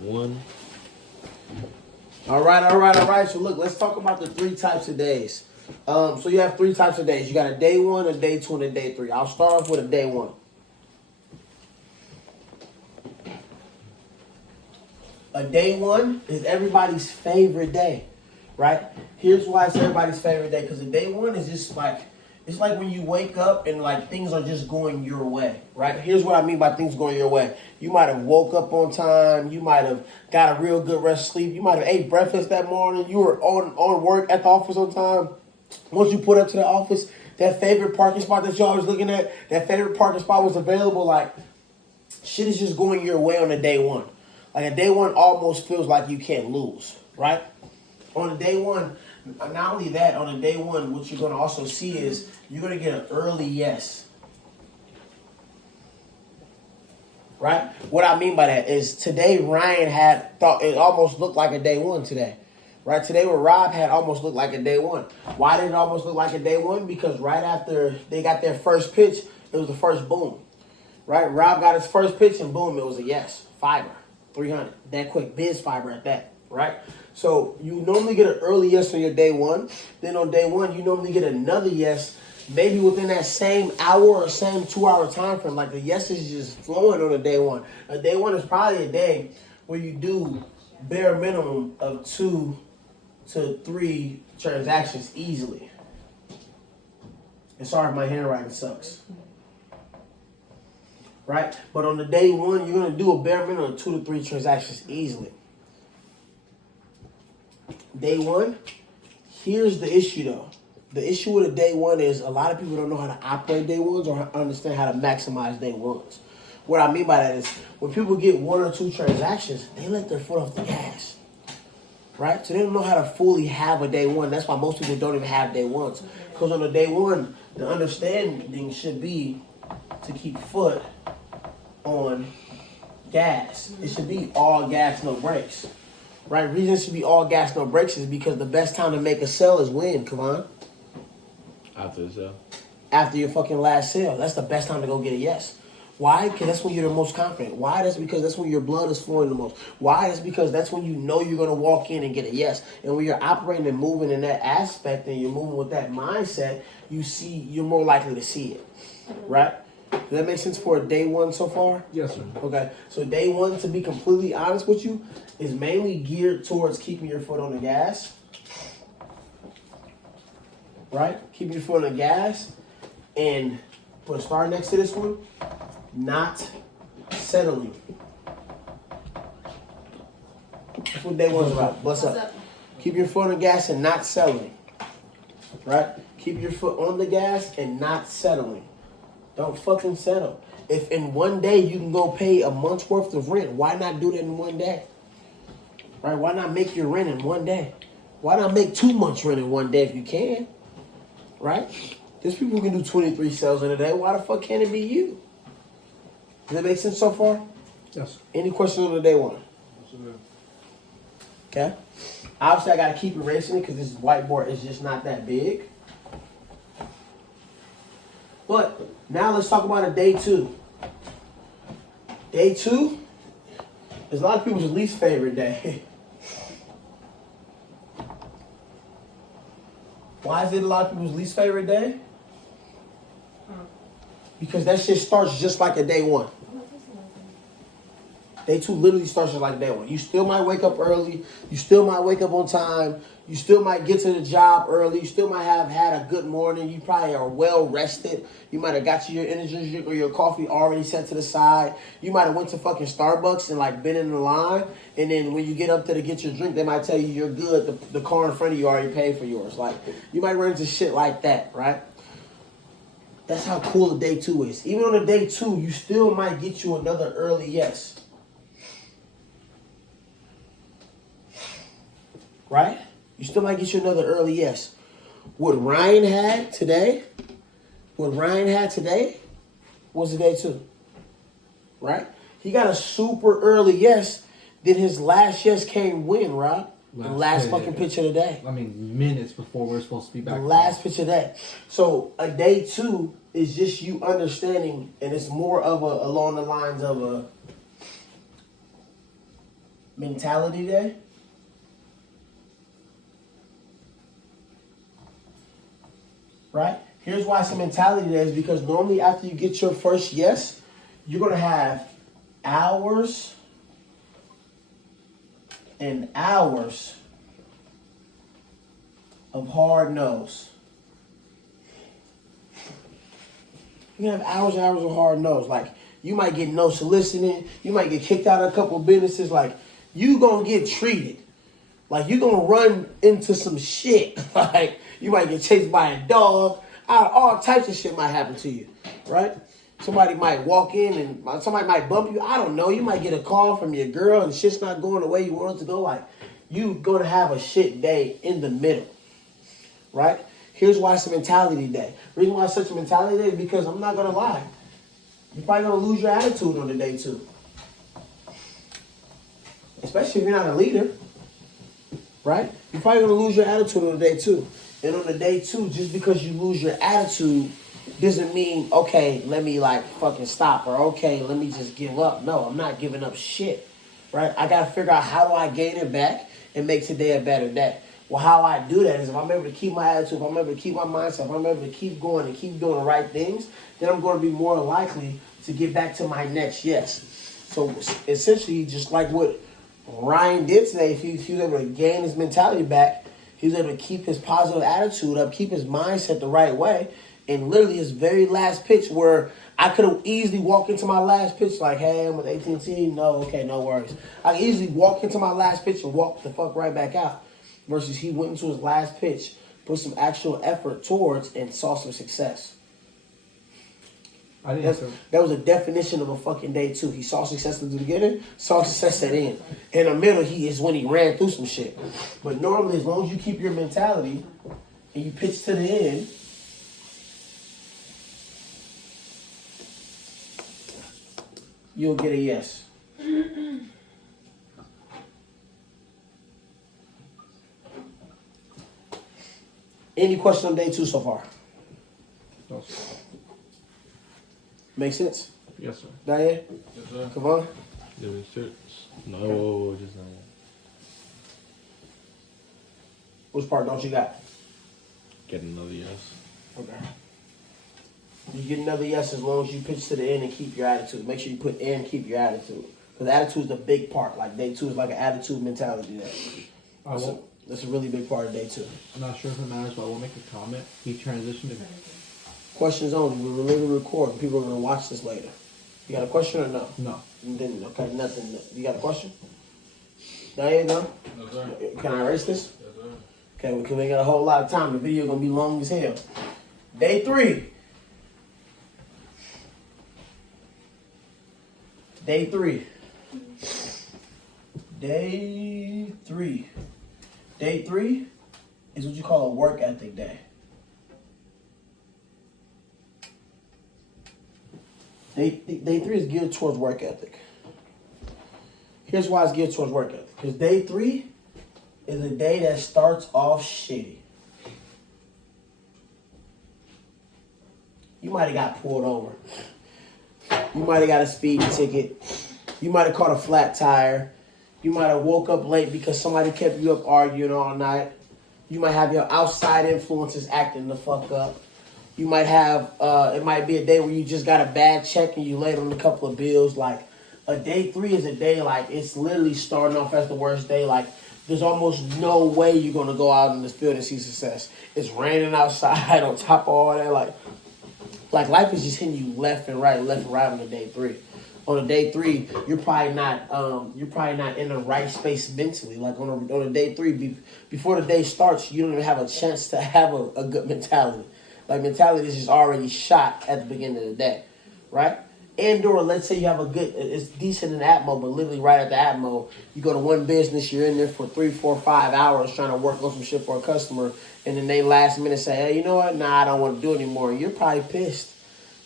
One. All right. So look, let's talk about the 3 types of days. So you have 3 types of days. You got a day 1, a day 2, and a day 3. I'll start off with a day 1. A day 1 is everybody's favorite day, right? Here's why it's everybody's favorite day. Because a day 1 is just like, it's like when you wake up and like things are just going your way, right? Here's what I mean by things going your way. You might have woke up on time. You might have got a real good rest of sleep. You might have ate breakfast that morning. You were on work at the office on time. Once you put up to the office, that favorite parking spot that you're always looking at, that favorite parking spot was available. Like, shit is just going your way on a day 1. Like a day 1 almost feels like you can't lose, right? On a day 1, not only that, on a day 1, what you're going to also see is you're going to get an early yes. Right? What I mean by that is today Ryan had thought it almost looked like a day 1 today. Right? Today what Rob had almost looked like a day 1. Why did it almost look like a day 1? Because right after they got their first pitch, it was the first boom. Right? Rob got his first pitch and boom, it was a yes. Fiber. 300. That quick. Biz fiber at that. Right? So you normally get an early yes on your day 1. Then on day 1, you normally get another yes, maybe within that same hour or same 2-hour time frame. Like the yes is just flowing on a day 1. A day 1 is probably a day where you do bare minimum of 2 to 3 transactions easily. And sorry if my handwriting sucks. Right? But on the day 1, you're going to do a bare minimum of 2 to 3 transactions easily. Day 1, here's the issue though. The issue with a day 1 is a lot of people don't know how to operate day 1s or understand how to maximize day 1s. What I mean by that is when people get 1 or 2 transactions, they let their foot off the gas. Right? So they don't know how to fully have a day 1. That's why most people don't even have day 1s. Because on a day 1, the understanding should be to keep foot on gas. It should be all gas, no brakes. Right? Reason it should be all gas, no brakes is because the best time to make a sell is when? Come on. After the sale. After your fucking last sale. That's the best time to go get a yes. Why? Because that's when you're the most confident. Why? That's because that's when your blood is flowing the most. Why? That's because that's when you know you're going to walk in and get a yes. And when you're operating and moving in that aspect and you're moving with that mindset, you're more likely to see it. Right? Does that make sense for a day 1 so far? Yes, sir. Okay. So day 1, to be completely honest with you, is mainly geared towards keeping your foot on the gas. Right? Keeping your foot on the gas. And put a star next to this one. Not settling. That's what day 1's about. What's up? Keep your foot on the gas and not settling. Right? Keep your foot on the gas and not settling. Don't fucking settle. If in one day you can go pay a month's worth of rent, why not do that in one day? Right? Why not make your rent in one day? Why not make 2 months rent in one day if you can? Right? There's people who can do 23 sales in a day. Why the fuck can't it be you? Does that make sense so far? Yes. Any questions on the day 1? Okay. Obviously, I got to keep erasing it because this whiteboard is just not that big. But now let's talk about a day 2. Day 2 is a lot of people's least favorite day. Why is it a lot of people's least favorite day? Because that shit starts just like a day 1. Day 2 literally starts just like day 1. You still might wake up early. You still might wake up on time. You still might get to the job early. You still might have had a good morning. You probably are well rested. You might have got your energy drink or your coffee already set to the side. You might have went to fucking Starbucks and like been in the line. And then when you get up there to get your drink, they might tell you you're good. The car in front of you already paid for yours. Like you might run into shit like that, right? That's how cool a day 2 is. Even on a day 2, you still might get you another early yes. Right? You still might get you another early yes. What Ryan had today was a day 2. Right? He got a super early yes. Then his last yes came when, Rob? The last fucking pitch of the day. I mean, minutes before we're supposed to be back. The last pitch of the day. So a day 2 is just you understanding, and it's more of along the lines of mentality day. Right? Here's why it's a mentality day is because normally after you get your first yes, you're going to have hours and hours of hard no's. You're going to have hours and hours of hard no's. Like, you might get no soliciting. You might get kicked out of a couple of businesses. Like, you going to get treated. Like, you're going to run into some shit. Like, you might get chased by a dog. All types of shit might happen to you, right? Somebody might walk in and somebody might bump you. I don't know. You might get a call from your girl and shit's not going the way you want it to go. Like, you going to have a shit day in the middle, right? Here's why it's a mentality day. The reason why it's such a mentality day is because I'm not going to lie. You're probably going to lose your attitude on the day too. Especially if you're not a leader, right? You're probably going to lose your attitude on the day too. And on the day two, just because you lose your attitude doesn't mean, okay, let me like fucking stop, or okay, let me just give up. No, I'm not giving up shit, right? I got to figure out how do I gain it back and make today a better day. Well, how I do that is if I'm able to keep my attitude, if I'm able to keep my mindset, if I'm able to keep going and keep doing the right things, then I'm going to be more likely to get back to my next yes. So essentially, just like what Ryan did today, if he was able to gain his mentality back, he was able to keep his positive attitude up, keep his mindset the right way, and literally his very last pitch where I could have easily walked into my last pitch like, hey, I'm with AT&T. No, okay, no worries. I could easily walk into my last pitch and walk the fuck right back out. Versus he went into his last pitch, put some actual effort towards, and saw some success. That was a definition of a fucking day two. He saw success at the beginning, saw success at the end. In the middle, he is when he ran through some shit. But normally, as long as you keep your mentality and you pitch to the end, you'll get a yes. Any question on day two so far? No, sir. Make sense? Yes, sir. Diane? Yes, sir. Come on. Doing shit. No, just not. Which part don't you got? Get another yes. Okay. You get another yes as long as you pitch to the end and keep your attitude. Make sure you put in and keep your attitude. Because attitude is the big part. Like day two is like an attitude mentality day. That's a really big part of day two. I'm not sure if it matters, but I will make a comment. He transitioned to Questions only. We're literally recording. People are going to watch this later. You got a question or no? No. Then, okay, nothing. You got a question? Diane, no? No, sir. Can I erase this? Yes, sir. Okay, because we ain't got a whole lot of time. The video going to be long as hell. Day three. Day three. Day three. Day three is what you call a work ethic day. Day three is geared towards work ethic. Here's why it's geared towards work ethic. Because day three is a day that starts off shitty. You might have got pulled over. You might have got a speeding ticket. You might have caught a flat tire. You might have woke up late because somebody kept you up arguing all night. You might have your outside influences acting the fuck up. You might have, it might be a day where you just got a bad check and you late on a couple of bills. Like, a day three is a day, like, it's literally starting off as the worst day. Like, there's almost no way you're going to go out in this field and see success. It's raining outside on top of all that. Like life is just hitting you left and right on the day three. On a day three, you're probably not in the right space mentally. Like on a day three, before the day starts, you don't even have a chance to have a good mentality. Like mentality is just already shot at the beginning of the day, right? And or let's say you have it's decent in Atmo, but literally right at the Atmo, you go to one business, you're in there for 3, 4, 5 hours trying to work on some shit for a customer, and then they last minute say, hey, you know what? Nah, I don't want to do it anymore. And you're probably pissed.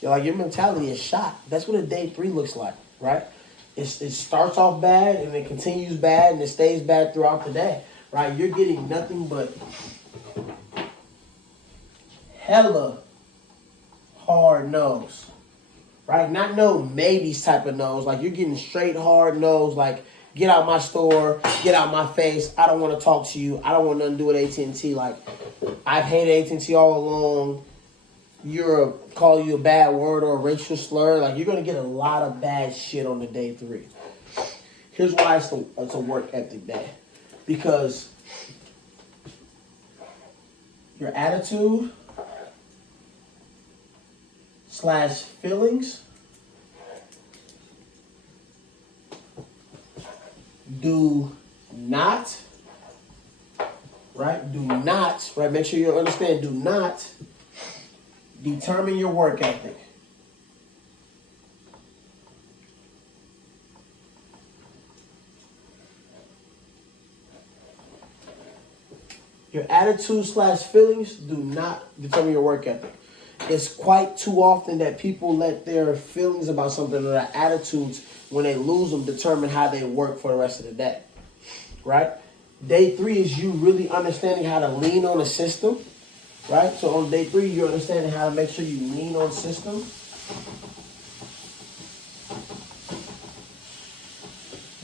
You're like, your mentality is shot. That's what a day three looks like, right? It starts off bad, and it continues bad, and it stays bad throughout the day, right? You're getting nothing but hella hard no's. Right? Not no maybes type of no's. Like, you're getting straight hard no's. Like, get out my store, get out my face. I don't want to talk to you. I don't want nothing to do with AT&T. Like, I've hated AT&T all along. Call you a bad word or a racial slur. Like, you're going to get a lot of bad shit on the day 3. Here's why it's a work ethic day. Because your attitude / feelings do not, right? Make sure you understand, do not determine your work ethic. Your attitude / feelings do not determine your work ethic. It's quite too often that people let their feelings about something or their attitudes, when they lose them, determine how they work for the rest of the day. Right? Day 3 is you really understanding how to lean on a system. Right? So on day 3, you're understanding how to make sure you lean on system.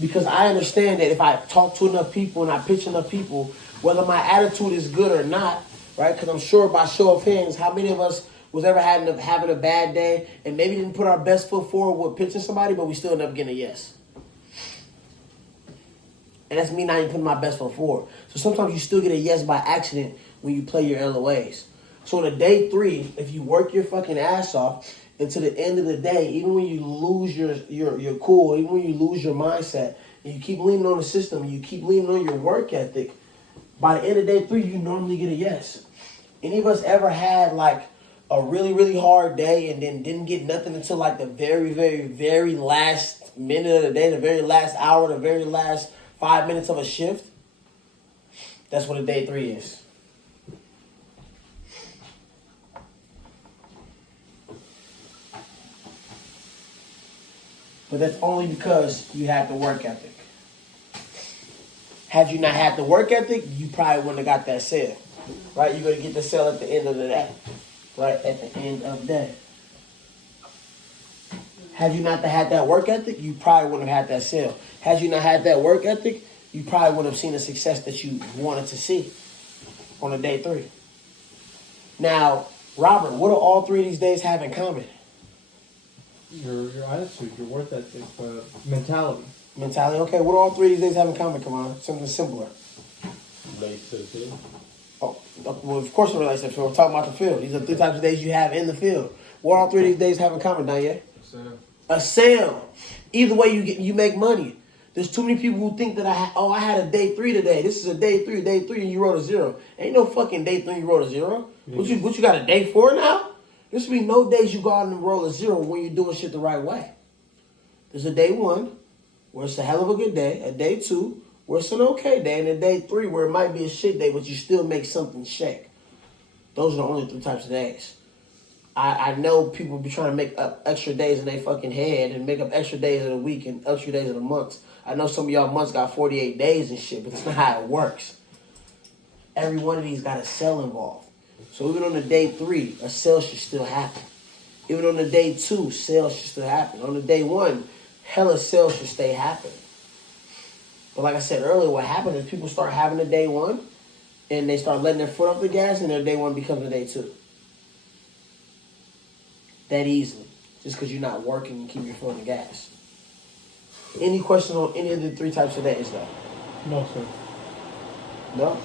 Because I understand that if I talk to enough people and I pitch enough people, whether my attitude is good or not, right? Because I'm sure by show of hands, how many of us was ever having a bad day and maybe didn't put our best foot forward with pitching somebody, but we still end up getting a yes? And that's me not even putting my best foot forward. So sometimes you still get a yes by accident when you play your LOAs. So the day 3, if you work your fucking ass off, and to the end of the day, even when you lose your cool, even when you lose your mindset, and you keep leaning on the system, and you keep leaning on your work ethic, by the end of day 3, you normally get a yes. Any of us ever had like a really, really hard day and then didn't get nothing until like the very, very, very last minute of the day, the very last hour, the very last 5 minutes of a shift? That's what a day 3 is. But that's only because you have the work ethic. Had you not had the work ethic, you probably wouldn't have got that sale. Right? You're going to get the sale at the end of the day. Right? At the end of the day. Had you not had that work ethic, you probably wouldn't have had that sale. Had you not had that work ethic, you probably wouldn't have seen the success that you wanted to see on a day 3. Now, Robert, what do all 3 of these days have in common? Your attitude, your work ethic, mentality. Mentality. Okay, what do all 3 of these days have in common? Come on, something simpler. Relates to the field. Oh, well, of course it relates to the field. We're talking about the field. These are 3 types of days you have in the field. What do all 3 of these days have in common, Danye? A sale. Either way, you make money. There's too many people who think that I had a day 3 today. This is a day 3, and you wrote a 0. Ain't no fucking day 3 you wrote a 0. What you got, a day 4 now? There should be no days you go out and roll a 0 when you're doing shit the right way. There's a day 1 where it's a hell of a good day, a day 2 where it's an okay day, and a day 3 where it might be a shit day, but you still make something shake. Those are the only 3 types of days. I know people be trying to make up extra days in their fucking head and make up extra days of the week and extra days of the months. I know some of y'all months got 48 days and shit, but that's not how it works. Every one of these got a sale involved. So even on the day 3, a sale should still happen. Even on the day 2, sales should still happen. On the day 1, hella sales should stay happening. But like I said earlier, what happens is people start having a day 1 and they start letting their foot off the gas and their day 1 becomes a day 2. That easily. Just because you're not working and keep your foot on the gas. Any questions on any of the 3 types of days though? No, sir. No?